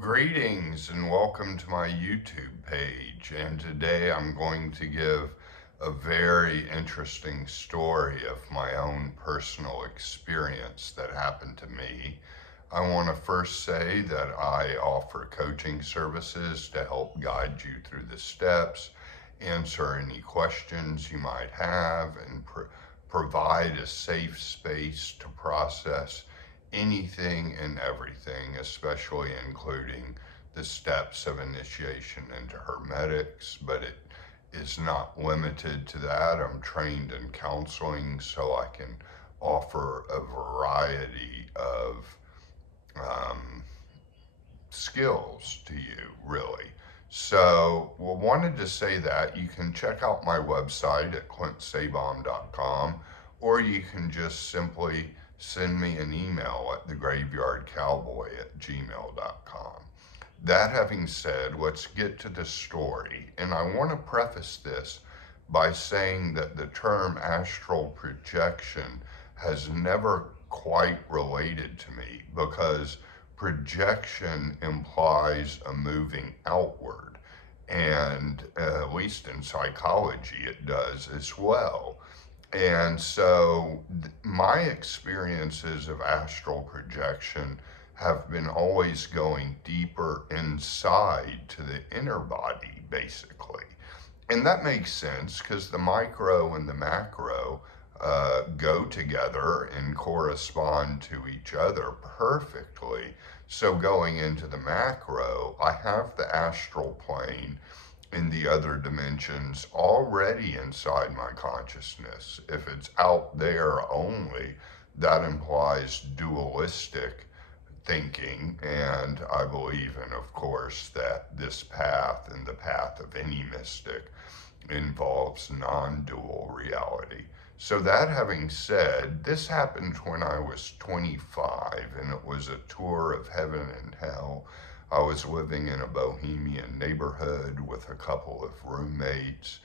Greetings and welcome to my YouTube page. And today I'm going to give a very interesting story of my own personal experience that happened to me. I want to first say that I offer coaching services to help guide you through the steps, answer any questions you might have, and provide a safe space to process anything and everything, especially including the steps of initiation into Hermetics, but it is not limited to that. I'm trained in counseling, so I can offer a variety of um, skills to you, really. So, wanted to say that you can check out my website at quintsabom.com, or you can just simply send me an email at thegraveyardcowboy@gmail.com. That having said, let's get to the story. And I want to preface this by saying that the term astral projection has never quite related to me, because projection implies a moving outward. And at least in psychology, it does as well. And so my experiences of astral projection have been always going deeper inside to the inner body, basically. And that makes sense because the micro and the macro go together and correspond to each other perfectly. So going into the macro, I have the astral plane in the other dimensions already inside my consciousness. If it's out there only, that implies dualistic thinking, and I believe in, of course, that this path and the path of any mystic involves non-dual reality. So that having said, this happened when I was 25, and it was a tour of heaven and hell. I was living in a bohemian neighborhood with a couple of roommates.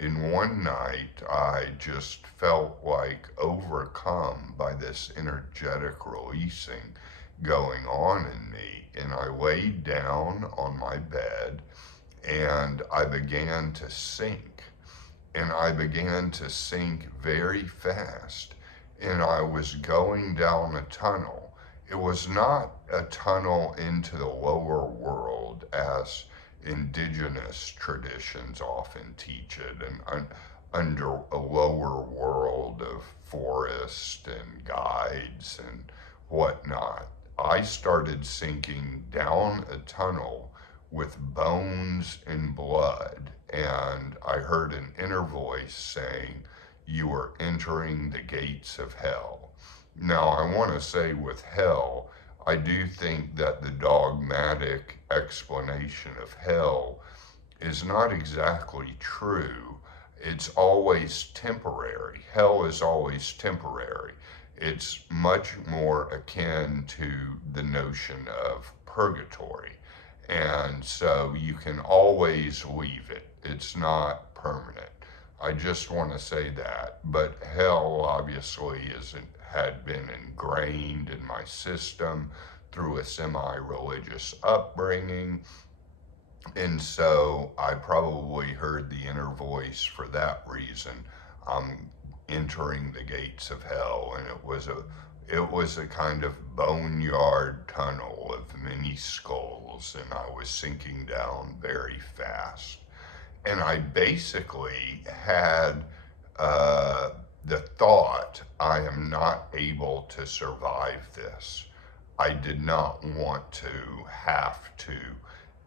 And one night, I just felt like overcome by this energetic releasing going on in me. And I laid down on my bed and I began to sink. And I began to sink very fast. And I was going down a tunnel. It was not a tunnel into the lower world as indigenous traditions often teach it, and under a lower world of forest and guides and whatnot. I started sinking down a tunnel with bones and blood, and I heard an inner voice saying, "You are entering the gates of hell." Now, I want to say with hell, I do think that the dogmatic explanation of hell is not exactly true. It's always temporary. Hell is always temporary. It's much more akin to the notion of purgatory. And so you can always leave it. It's not permanent. I just want to say that. But hell obviously had been ingrained in my system through a semi-religious upbringing. And so I probably heard the inner voice for that reason. I'm entering the gates of hell, and it was a kind of boneyard tunnel of many skulls, and I was sinking down very fast. And I basically had the thought, I am not able to survive this. I did not want to have to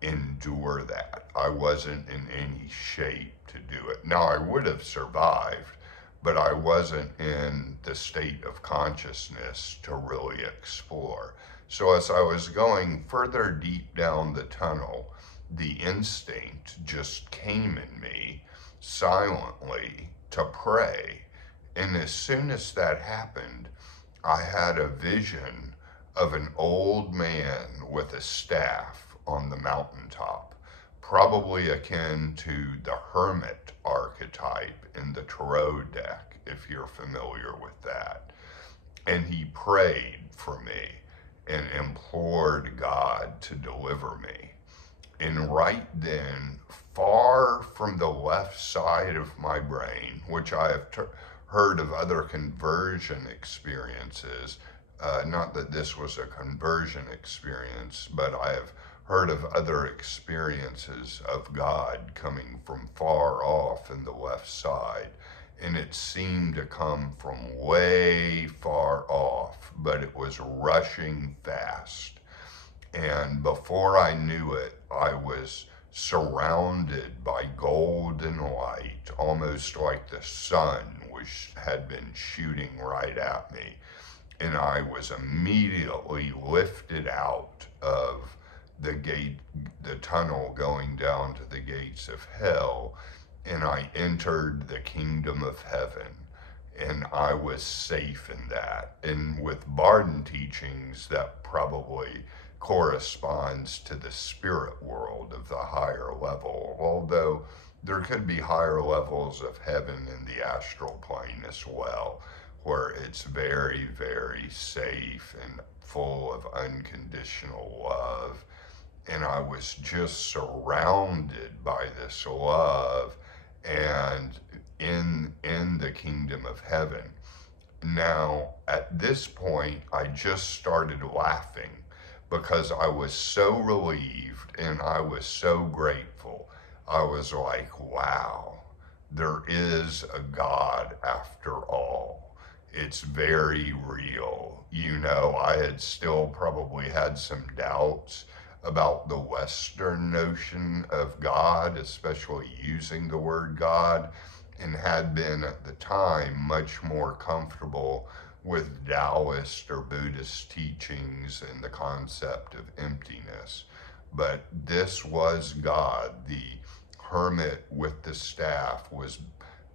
endure that. I wasn't in any shape to do it. Now, I would have survived, but I wasn't in the state of consciousness to really explore. So as I was going further deep down the tunnel, the instinct just came in me silently to pray. And as soon as that happened, I had a vision of an old man with a staff on the mountaintop, probably akin to the hermit archetype in the tarot deck, if you're familiar with that. And he prayed for me. and implored God to deliver me. And right then, far from the left side of my brain, which I have heard of other conversion experiences, not that this was a conversion experience, but I have heard of other experiences of God coming from far off in the left side. And it seemed to come from way far off, but it was rushing fast. And before I knew it, I was surrounded by golden light, almost like the sun had been shooting right at me. And I was immediately lifted out of the gate, the tunnel going down to the gates of hell, and I entered the kingdom of heaven. And I was safe in that. And with Barden teachings, that probably corresponds to the spirit world of the higher level, although there could be higher levels of heaven in the astral plane as well, where it's very, very safe and full of unconditional love. And I was just surrounded by this love and in the kingdom of heaven. Now, at this point, I just started laughing because I was so relieved and I was so grateful. I was like, wow, there is a God after all. It's very real. You know, I had still probably had some doubts about the Western notion of God, especially using the word God, and had been at the time much more comfortable with Taoist or Buddhist teachings and the concept of emptiness. But this was God. The hermit with the staff was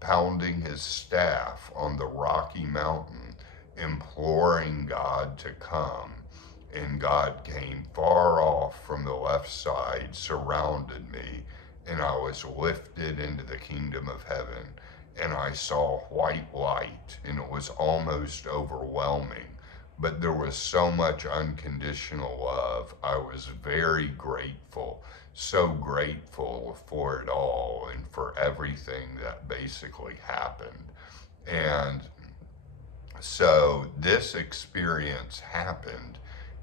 pounding his staff on the rocky mountain, imploring God to come. And God came far off from the left side, surrounded me, and I was lifted into the kingdom of heaven. And I saw white light, and it was almost overwhelming. But there was so much unconditional love. I was very grateful, so grateful for it all and for everything that basically happened. And so this experience happened,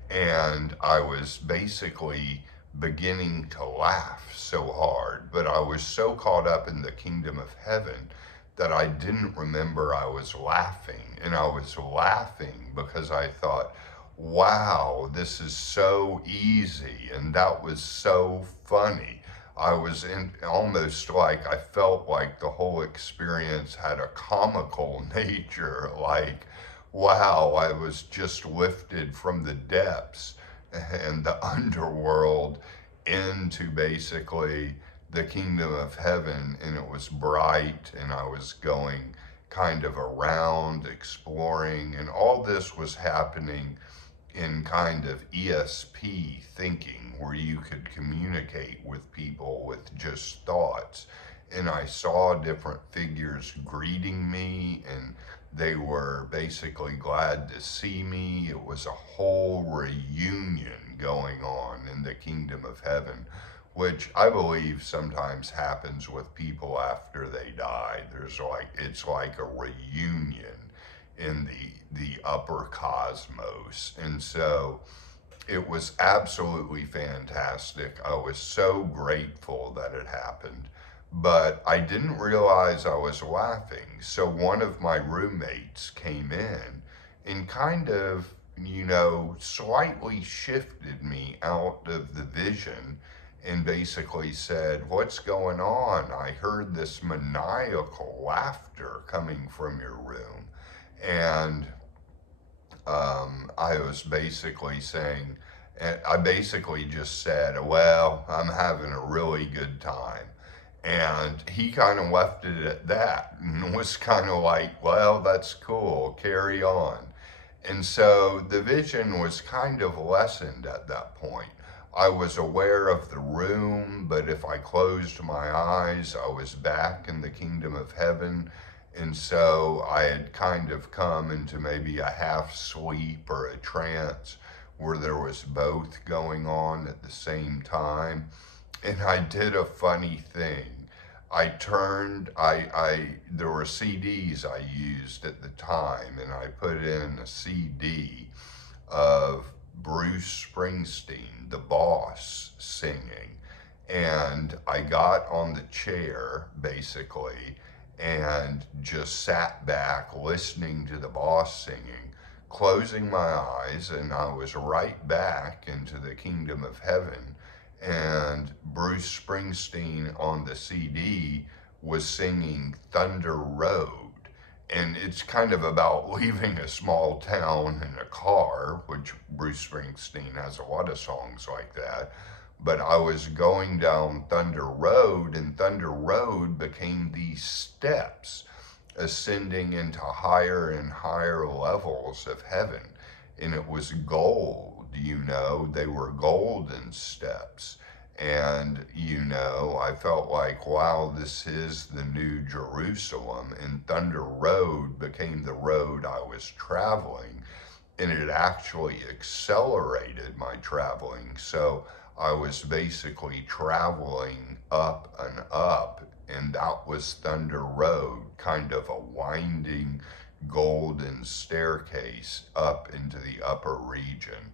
and I was basically beginning to laugh so hard, but I was so caught up in the kingdom of heaven that I didn't remember I was laughing. And I was laughing because I thought, wow, this is so easy, and that was so funny. I was almost like, I felt like the whole experience had a comical nature, like, wow, I was just lifted from the depths and the underworld into basically the kingdom of heaven, and it was bright, and I was going kind of around exploring, and all this was happening in kind of ESP thinking, where you could communicate with people with just thoughts. And I saw different figures greeting me, and they were basically glad to see me. It was a whole reunion going on in the kingdom of heaven, which I believe sometimes happens with people after they die. It's like a reunion in the upper cosmos. And so it was absolutely fantastic. I was so grateful that it happened, but I didn't realize I was laughing. So one of my roommates came in and kind of, slightly shifted me out of the vision and basically said, what's going on? I heard this maniacal laughter coming from your room. And I was basically saying, and I basically just said, well, I'm having a really good time. And he kind of left it at that and was kind of like, well, that's cool, carry on. And so the vision was kind of lessened at that point. I was aware of the room, but if I closed my eyes, I was back in the kingdom of heaven. And so I had kind of come into maybe a half sleep or a trance where there was both going on at the same time. And I did a funny thing. There were CDs I used at the time, and I put in a CD of Bruce Springsteen, the boss, singing. And I got on the chair, basically, and just sat back listening to the boss singing, closing my eyes, and I was right back into the kingdom of heaven. And Bruce Springsteen on the CD was singing Thunder Road. And it's kind of about leaving a small town in a car, which Bruce Springsteen has a lot of songs like that. But I was going down Thunder Road, and Thunder Road became these steps ascending into higher and higher levels of heaven. And it was gold, they were golden steps. And, I felt like, wow, this is the new Jerusalem. And Thunder Road became the road I was traveling. And it actually accelerated my traveling. So I was basically traveling up and up. And that was Thunder Road, kind of a winding golden staircase up into the upper region.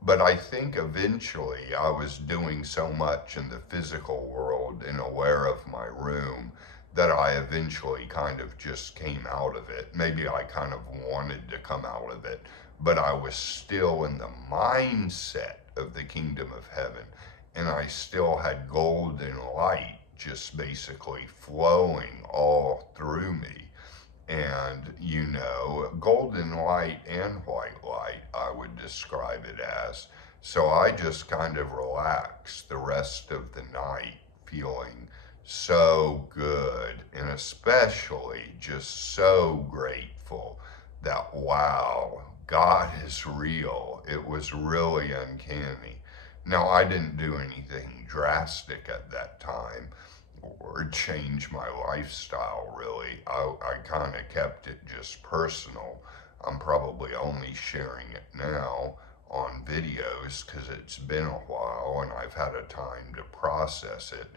But I think eventually I was doing so much in the physical world and aware of my room that I eventually kind of just came out of it. Maybe I kind of wanted to come out of it, but I was still in the mindset of the kingdom of heaven. And I still had golden light just basically flowing all through me. And, golden light and white light, I would describe it as. So I just kind of relaxed the rest of the night, feeling so good, and especially just so grateful that, wow, God is real. It was really uncanny. Now, I didn't do anything drastic at that time or change my lifestyle, really. I kind of kept it just personal. I'm probably only sharing it now on videos because it's been a while and I've had a time to process it.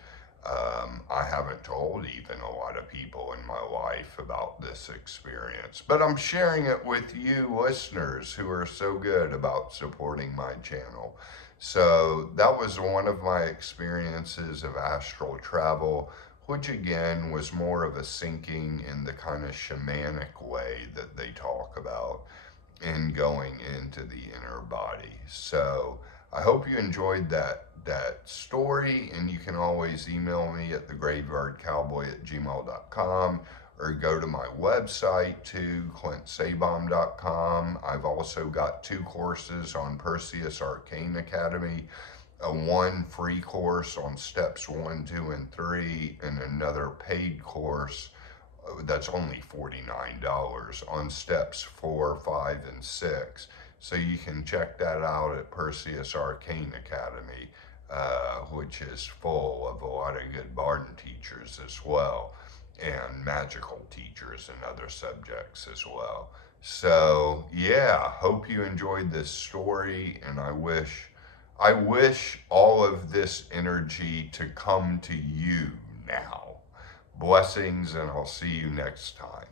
I haven't told even a lot of people in my life about this experience, but I'm sharing it with you listeners who are so good about supporting my channel. So that was one of my experiences of astral travel, which again was more of a sinking in the kind of shamanic way that they talk about and going into the inner body. So I hope you enjoyed that story, and you can always email me at thegraveyardcowboy@gmail.com or go to my website too, ClintSabom.com. I've also got 2 courses on Perseus Arcane Academy, one free course on steps 1, 2, and 3, and another paid course that's only $49 on steps 4, 5, and 6. So you can check that out at Perseus Arcane Academy, which is full of a lot of good Barden teachers as well, and magical teachers and other subjects as well. So yeah, hope you enjoyed this story, and I wish all of this energy to come to you now. Blessings, and I'll see you next time.